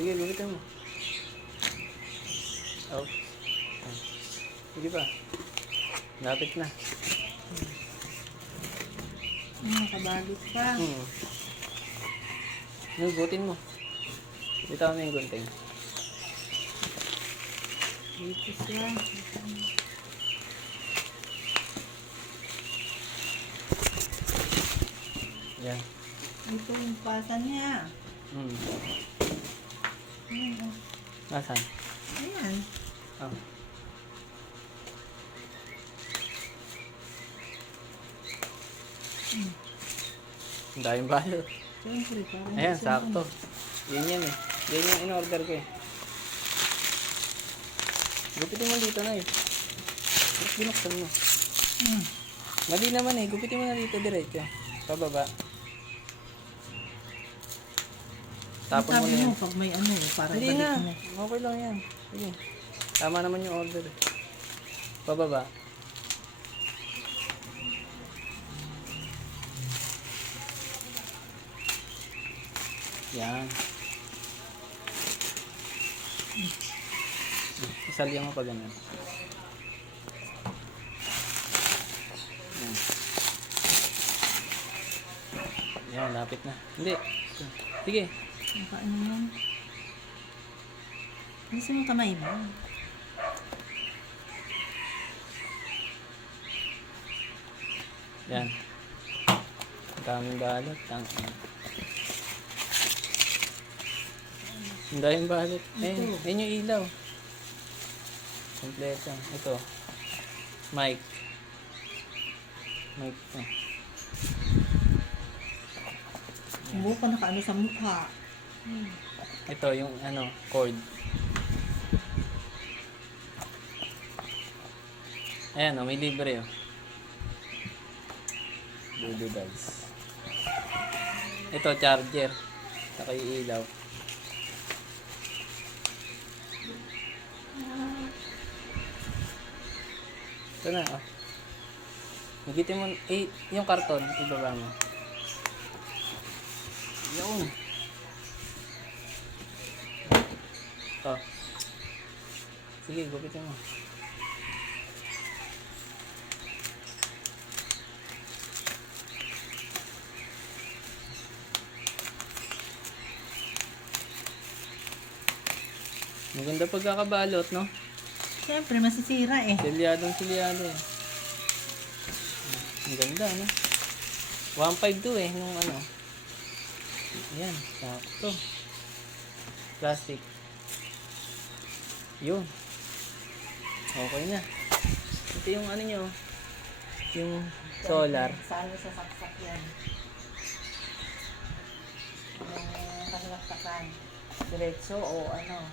Sige, gupitin mo. Oh. Sige pa. Lapit na. Nakabalot pa. Gugutin mo. Bitaw na yung gunting. Dito siya. Yan. Ito yung pasa niya. Ayan, oh. Nasaan? Ayan. Oh. Ang daming balot. Siyempre, parang Ayan, gusto sakto. Yan yan eh. Yan yung in-order ko eh. Gupitin mo dito na eh. Tapos binuksan mo. Mali naman eh. Gupitin mo na dito diretso. Pababa. Tapon mo na Sabi yan. mo, pag may ano eh, parang Hindi balik na. mo. Okay lang yan. Sige. Tama naman yung order eh. Pababa. Yan. Isalya mo pa ganun. Yan. Yan, lapit na. Hindi. Sige. Ano yan? Alisin mo kamay mo. Yan. Ang daming balot. Ang daming balot. Ayun, ayun yung ilaw. Kompleto. Ito. Mic. Mic. Oh. Hindi pa nakaano sa mukha. Ito yung ano, cord. Ayan o, may libre o. Voodoo dolls. Ito, charger. Saka yung ilaw. Ito na o. Higitin mo, yung karton, ibaba mo. Yun. Ito. Sige, gupitin mo. Maganda pagkakabalot, no? Siyempre, masisira eh. Silyadong eh. Ang ganda, no? 152 eh, nung ano. Ayan, sakto. Plastic. Yun. Okay na. Ito yung ano nyo. Yung solar. Saan mo sasaksak yan? Yung kasaksakan. Diretso o ano?